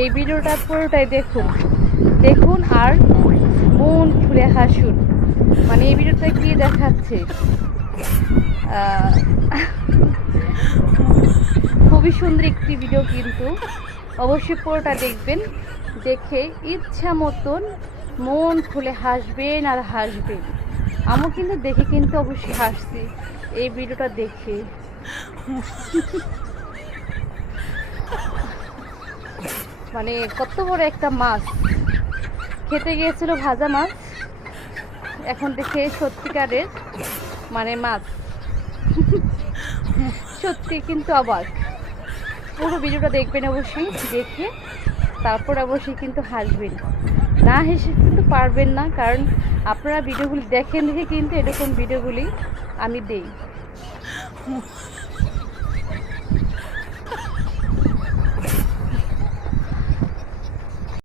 এই ভিডিওটা পুরোটাই দেখুন দেখুন আর মন খুলে হাসুন। মানে এই ভিডিওটা কি দেখাচ্ছে, আহ, খুবই সুন্দর একটি ভিডিও, কিন্তু অবশ্যই পুরোটা দেখবেন। দেখে ইচ্ছা মতন মন খুলে হাসবেন আর হাসবেন। আমিও কিন্তু দেখে কিন্তু অবশ্যই হাসছি এই ভিডিওটা দেখে। মানে কত বড় একটা মাছ খেতে গিয়েছিল, ভাজা মাছ, এখন দেখে সত্যিকারের মানে মাছ। সত্যি কিন্তু অবাক। পুরো ভিডিওটা দেখবেন অবশ্যই, দেখে তারপর অবশ্যই কিন্তু হাসবেন। না হেসে কিন্তু পারবেন না, কারণ আপনারা ভিডিওগুলি দেখেন দেখে কিন্তু এরকম ভিডিওগুলি আমি দেই।